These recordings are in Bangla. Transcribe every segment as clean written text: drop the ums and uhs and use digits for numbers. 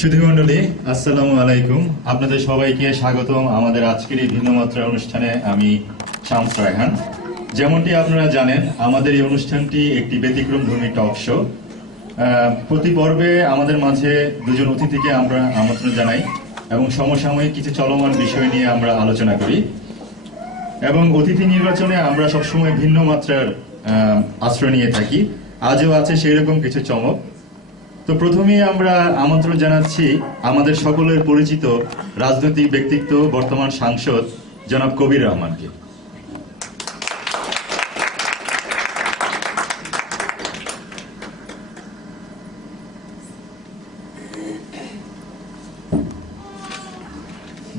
সুধীমণ্ডলী, আসসালামু আলাইকুম। আপনাদের সবাইকে স্বাগতম আমাদের আজকের এই ভিন্নমাত্রা অনুষ্ঠানে। আমি শামস রায়হান। যেমনটি আপনারা জানেন, আমাদের এই অনুষ্ঠানটি একটি ব্যতিক্রমধর্মী টক শো। প্রতি পর্বে আমাদের মাঝে দুজন অতিথিকে আমরা আমন্ত্রণ জানাই এবং সমসাময়িক কিছু চলমান বিষয় নিয়ে আমরা আলোচনা করি। এবং অতিথি নির্বাচনে আমরা সবসময় ভিন্ন মাত্রার আশ্রয় নিয়ে থাকি। আজও আছে সেই রকম কিছু চমক। তো প্রথমেই আমরা আমন্ত্রণ জানাচ্ছি আমাদের সকলের পরিচিত রাজনৈতিক ব্যক্তিত্ব, বর্তমান সাংসদ জনাব কবির রহমানকে।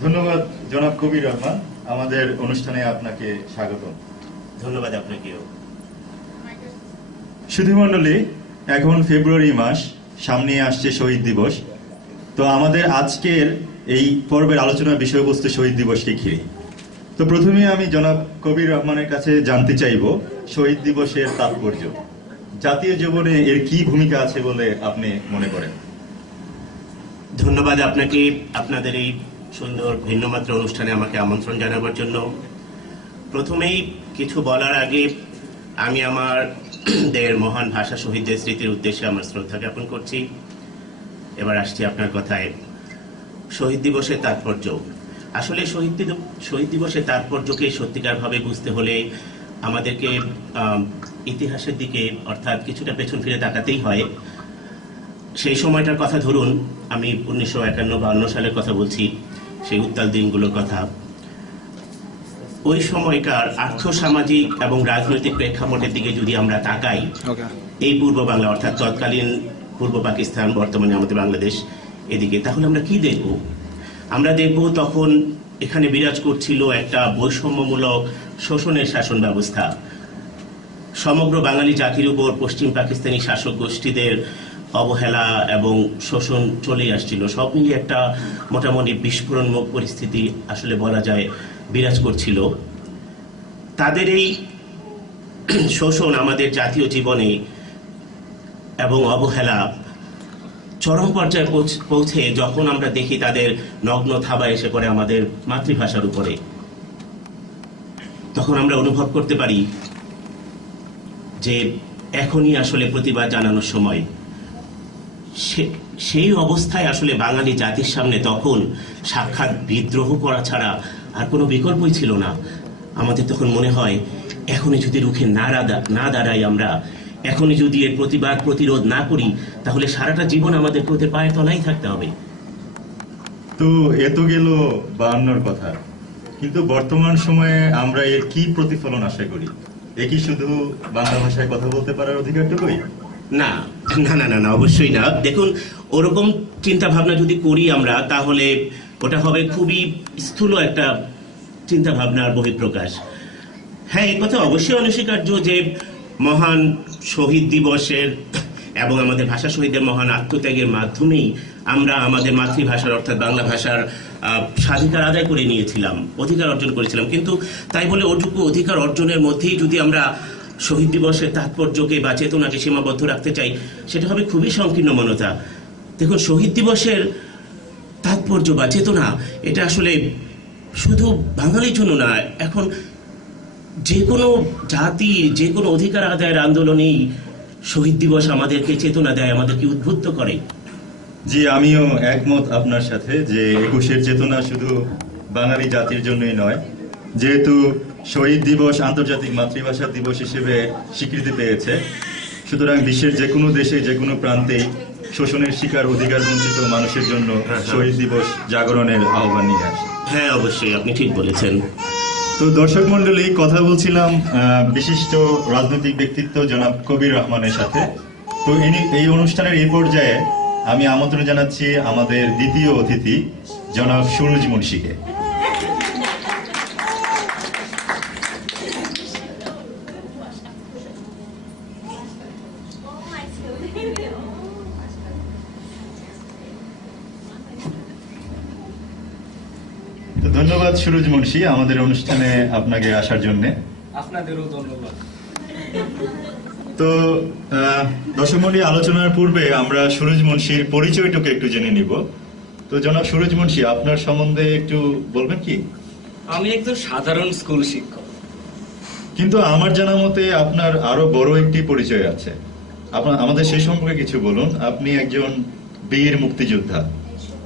ধন্যবাদ জনাব কবির রহমান, আমাদের অনুষ্ঠানে আপনাকে স্বাগত। ধন্যবাদ আপনাকেও। সুধীমণ্ডলী, এখন ফেব্রুয়ারি মাস, সামনে আসছে শহীদ দিবস। তো আমাদের আজকের এই পর্বের আলোচনার বিষয়বস্তু শহীদ দিবসকে ঘিরে। তো প্রথমে আমি জনাব কবির রহমানের কাছে জানতে চাইব শহীদ দিবসের তাৎপর্য, জাতীয় জীবনে এর কি ভূমিকা আছে বলে আপনি মনে করেন? ধন্যবাদ আপনাকে আপনাদের এই সুন্দর ভিন্নমাত্রা অনুষ্ঠানে আমাকে আমন্ত্রণ জানাবার জন্য। প্রথমেই কিছু বলার আগে আমি আমার দেশের মহান ভাষা শহীদদের স্মৃতির উদ্দেশ্যে আমার শ্রদ্ধা জ্ঞাপন করছি। এবার আসছি আপনার কথায়, শহীদ দিবসের তাৎপর্য। আসলে শহীদ দিবসের তাৎপর্যকে সত্যিকারভাবে বুঝতে হলে আমাদেরকে ইতিহাসের দিকে অর্থাৎ কিছুটা পেছন ফিরে তাকাতেই হয়। সেই সময়টার কথা ধরুন, আমি 1951-52 সালের কথা বলছি, সেই উত্তাল দিনগুলোর কথা। ওই সময়কার আর্থসামাজিক এবং রাজনৈতিক প্রেক্ষাপটের দিকে যদি আমরা তাকাই, এই পূর্ব বাংলা অর্থাৎ তৎকালীন পূর্ব পাকিস্তান, বর্তমানে আমাদের বাংলাদেশ, এদিকে, তাহলে আমরা কি দেখব? আমরা দেখব তখন এখানে বিরাজ করছিল একটা বৈষম্যমূলক শোষণের শাসন ব্যবস্থা। সমগ্র বাঙালি জাতির উপর পশ্চিম পাকিস্তানি শাসক গোষ্ঠীদের অবহেলা এবং শোষণ চলেই আসছিল। সব মিলিয়ে একটা মোটামুটি বিস্ফোরণমুখ পরিস্থিতি আসলে বলা যায় বিরাজ করছিল। তাদের এই শোষণ আমাদের জাতীয় জীবনে এবং অবহেলা চরম পর্যায়ে পৌঁছে যখন আমরা দেখি তাদের নগ্ন থাবা এসে পড়ে আমাদের মাতৃভাষার উপরে, তখন আমরা অনুভব করতে পারি যে এখনই আসলে প্রতিবাদ জানানোর সময়। সেই অবস্থায় আসলে বাঙালি জাতির সামনে তখন সাক্ষাৎ বিদ্রোহ করা ছাড়া আর কোনো বিকল্পই ছিল না। আমাদের তখন মনে হয় এখনই যদি রুখে না দাঁড়াই, আমরা এখনই যদি এর প্রতিবাদ প্রতিরোধ না করি, তাহলে সারাটা জীবন আমাদের ওদের পায়ের তলায় থাকতে হবে। তো এত গেল 52-র কথা, কিন্তু বর্তমান সময়ে আমরা এর কি প্রতিফলন আশা করি? এ কি শুধু বাংলা ভাষায় কথা বলতে পারার অধিকারটুকুই? না না না না, অবশ্যই না। দেখুন, ওরকম চিন্তা ভাবনা যদি করি আমরা, তাহলে ওটা হবে খুবই স্থূল একটা চিন্তা ভাবনার বহিঃপ্রকাশ। হ্যাঁ, এই কথা অবশ্যই অনস্বীকার্য যে মহান শহীদ দিবসের এবং আমাদের ভাষা শহীদদের মহান আত্মত্যাগের মাধ্যমেই আমরা আমাদের মাতৃভাষার অর্থাৎ বাংলা ভাষার স্বাধিকার আদায় করে নিয়েছিলাম, অধিকার অর্জন করেছিলাম। কিন্তু তাই বলে ওটুকু অধিকার অর্জনের মধ্যেই যদি আমরা শহীদ দিবসের তাৎপর্যকে বা চেতনাকে সীমাবদ্ধ রাখতে চাই, সেটা হবে খুবই সংকীর্ণ মনতা। দেখুন, শহীদ দিবসের তাৎপর্য বা চেতনা এটা আসলে শুধু বাঙালির জন্য না, এখন যে কোনো জাতি, যে কোনো অধিকার আদায়ের আন্দোলনেই শহীদ দিবস আমাদেরকে চেতনা দেয়, আমাদেরকে উদ্বুদ্ধ করে। জি, আমিও একমত আপনার সাথে যে 21-এর চেতনা শুধু বাঙালি জাতির জন্যই নয়। যেহেতু শহীদ দিবস আন্তর্জাতিক মাতৃভাষা দিবস হিসেবে স্বীকৃতি পেয়েছে, সুতরাং বিশ্বের যে কোনো দেশে, যে কোনো প্রান্তেই শোষণের শিকার অধিকার বঞ্চিত মানুষের জন্য শহীদ দিবস জাগরণের আহ্বান নিয়ে আসে। হ্যাঁ, অবশ্যই, আপনি ঠিক বলেছেন। তো দর্শক মন্ডলী, কথা বলছিলাম বিশিষ্ট রাজনৈতিক ব্যক্তিত্ব জনাব কবির রহমানের সাথে। তো এই অনুষ্ঠানের এই পর্যায়ে আমি আমন্ত্রণ জানাচ্ছি আমাদের দ্বিতীয় অতিথি জনাব সুরজ মুন্সিকে। ধন্যবাদ সুরজ মুন্সি আমাদের অনুষ্ঠানে আপনাকে আসার জন্য। আপনাদেরও ধন্যবাদ। তো দর্শক মণ্ডলী, আলোচনার পূর্বে আমরা সুরজ মুন্সির পরিচয়টুকু একটু জেনে নিব। তো জনাব সুরজ মুন্সি, আপনার সম্বন্ধে একটু বলবেন কি? আমি একজন সাধারণ স্কুল শিক্ষক। কিন্তু আমার জানা মতে আপনার আরো বড় একটি পরিচয় আছে। আপনার আমাদের সেই সম্পর্কে কিছু বলুন। আপনি একজন বীর মুক্তিযোদ্ধা।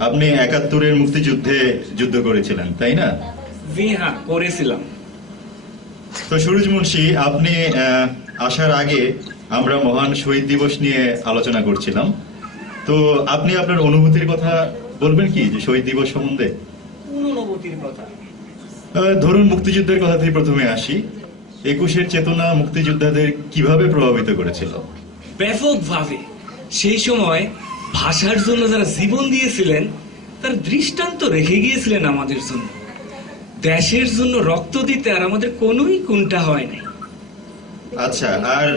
আপনি ৭১-এর মুক্তিযুদ্ধে যুদ্ধ করেছিলেন, তাই না? জি হ্যাঁ, করেছিলাম। তো সুরজ মুন্সি, আপনি আসার আগে আমরা মহান শহীদ দিবস নিয়ে আলোচনা করছিলাম। তো আপনি আপনার অনুভূতির কথা বলবেন কি, যে শহীদ দিবস সম্বন্ধে? কোন অনুভূতির কথা? ধরুন, মুক্তিযুদ্ধের কথা থেকে প্রথমে আসি। ২১-এর চেতনা মুক্তিযোদ্ধাদের কিভাবে প্রভাবিত করেছিল? ব্যাপকভাবে। সেই সময় ভাষার জন্য যারা জীবন দিয়েছিলেন তার দৃষ্টান্ত রেখে গিয়েছিলেন আমাদের জন্য। দেশের জন্য রক্ত দিতে আর আমাদের কোনোই কোনটা হয় নাই। আচ্ছা, আর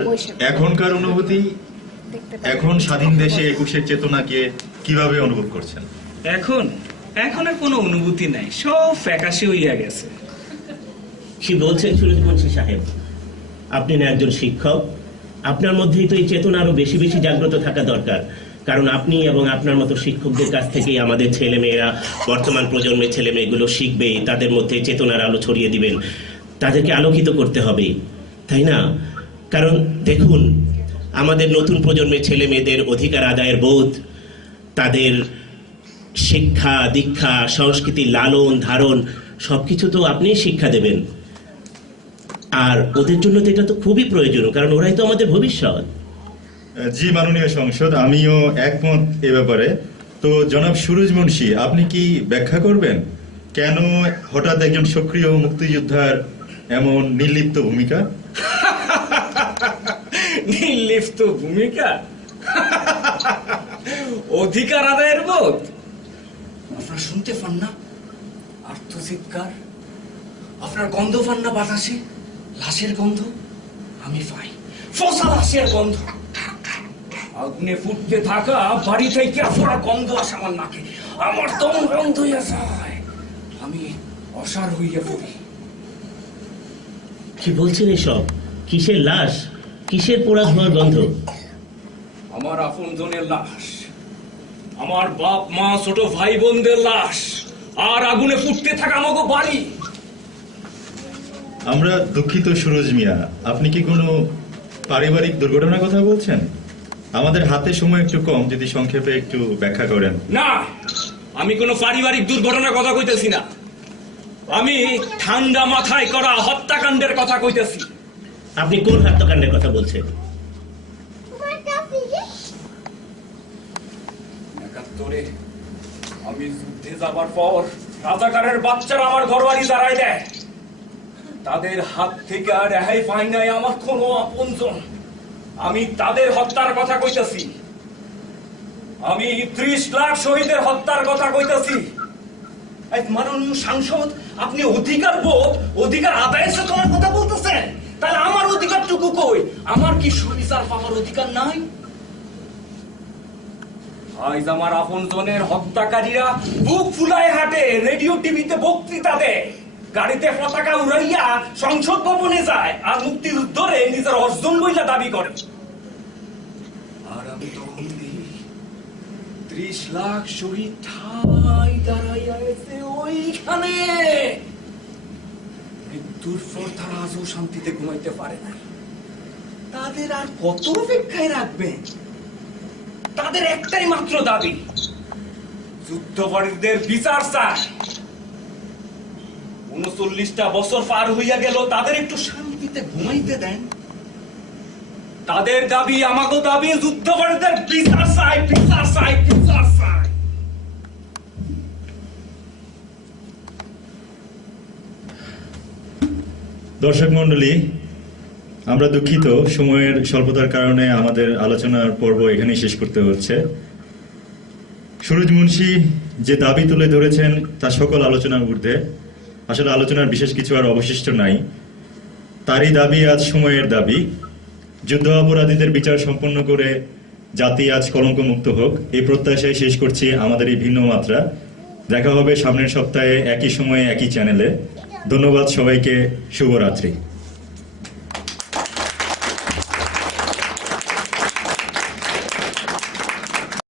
এখনকার অনুভূতি? এখন স্বাধীন দেশে ২১-এর চেতনাকে কিভাবে অনুভব করছেন? এখন এখন আর কোনো অনুভূতি নাই, সব ফ্যাকাশে হইয়া গেছে। কি বলছেন সুরজ মুন্সি সাহেব? আপনি না একজন শিক্ষক? আপনার মধ্যেই তো এই চেতনা আরো বেশি বেশি জাগ্রত থাকা দরকার। কারণ আপনি এবং আপনার মতো শিক্ষকদের কাছ থেকেই আমাদের ছেলেমেয়েরা, বর্তমান প্রজন্মের ছেলে মেয়েগুলো শিখবে, তাদের মধ্যে চেতনার আলো ছড়িয়ে দিবেন, তাদেরকে আলোকিত করতে হবে, তাই না? কারণ দেখুন, আমাদের নতুন প্রজন্মের ছেলে মেয়েদের অধিকার আদায়ের বোধ, তাদের শিক্ষা দীক্ষা, সংস্কৃতি লালন ধারণ সবকিছু তো আপনিই শিক্ষা দেবেন। আর ওদের জন্য তো এটা তো খুবই প্রয়োজনীয়, কারণ ওরাই তো আমাদের ভবিষ্যৎ। জি মাননীয় সংসদ, আমিও একমত এ ব্যাপারে। তো জনাব সুরজ মুন্সি, আপনি কি ব্যাখ্যা করবেন কেন হঠাৎ একজন সক্রিয় মুক্তিযোদ্ধার এমন নির্লিপ্ত ভূমিকা? নির্লিপ্ত ভূমিকা? অধিকার আদায়ের বোধ? আপনারা শুনতে পান না আর্তচিৎকার? আপনার গন্ধ পান না বাতাসে? লাশের গন্ধ? আমি পাই, ফসা লাশের গন্ধ। আগুনে ফুটতে থাকা বাড়ি থেকে ফোড়া গন্ধ আসে আমার নাকে, আমার দম বন্ধ হইয়া যায়, আমি অসার হইয়া পড়ি। কি বলছেন এসব? কিসের লাশ, কিসের পোড়া ধোঁয়ার গন্ধ? আমার আপনজনের লাশ, আমার বাপ মা ছোট ভাই বোনদের লাশ, আর আগুনে ফুটতে থাকা আমাকে বাড়ি। আমরা দুঃখিত সুরজ মিয়া, আপনি কি কোনো পারিবারিক দুর্ঘটনার কথা বলছেন? আমাদের হাতে সময় একটু কম, যদি সংক্ষেপে একটু ব্যাখ্যা করেন। না, আমি কোনো পারিবারিক দুর্ঘটনার কথা কইতেছি না, আমি ঠান্ডা মাথায় করা হত্যাকাণ্ডের কথা কইতেছি। আপনি কোন হত্যাকাণ্ডের কথা বলছেন? ৭১-এ আমি যুদ্ধে যাবার পর রাজাকারের বাচ্চারা আমার ঘরবাড়ি দাঁড়ায় দেয়। তাদের হাত থেকে আর রেহাই পাই নাই আমার কোনো আপনজন। আমি তাদের হত্যার কথা কইতেছি। আমি ৩০ লাখ শহীদের হত্যার কথা কইতেছি। মাননীয় সাংসদ, আপনি অধিকার বোধ, অধিকার আদায়ের সাথে আমার কথা বলতেছেন, তাহলে আমার অধিকারটুকু কই? আমার কি সুবিচার পাওয়ার অধিকার নাই? আজ আমার আপনজনের হত্যাকারীরা বুক ফুলায় হাঁটে, রেডিও টিভিতে বক্তৃতা দেয়, গাড়িতে পতাকা উড়াইয়া সংসদ ভবনে যায়, আর মুক্তিযুদ্ধরে নিজের অর্জন বইলা দাবি করে। আর আমি তখন ৩০ লাখ শহীদ ঠাই দাঁড়াইয়া আছে ওইখানে। মৃত্যুর পর তারা আজও শান্তিতে ঘুমাইতে পারে না। তাদের আর কত অপেক্ষায় রাখবেন? তাদের একটাই মাত্র দাবি, যুদ্ধবাড়িদের বিচার চায়। ৩৯টা বছর পার হইয়া গেল, তাদের একটু শান্তিতে ঘুমাইতে দেন। তাদের দাবি, আমাকে দাবি, যুদ্ধবাড়িদের বিচার চাই, বিচার চাই, বিচার চাই। দর্শক মন্ডলী, আমরা দুঃখিত, সময়ের স্বল্পতার কারণে আমাদের আলোচনার পর্ব এখানেই শেষ করতে হচ্ছে। সুরজ মুন্সি যে দাবি তুলে ধরেছেন তা সকল আলোচনার ঊর্ধ্বে। আসলে আলোচনার বিশেষ কিছু আর অবশিষ্ট নাই। তারই দাবি আজ সময়ের দাবি। যুদ্ধ অপরাধীদের বিচার সম্পন্ন করে জাতি আজ কলঙ্কমুক্ত হোক, এই প্রত্যাশায় শেষ করছি আমাদের এই ভিন্ন মাত্রা। দেখা হবে সামনের সপ্তাহে একই সময়ে একই চ্যানেলে। ধন্যবাদ সবাইকে, শুভরাত্রি।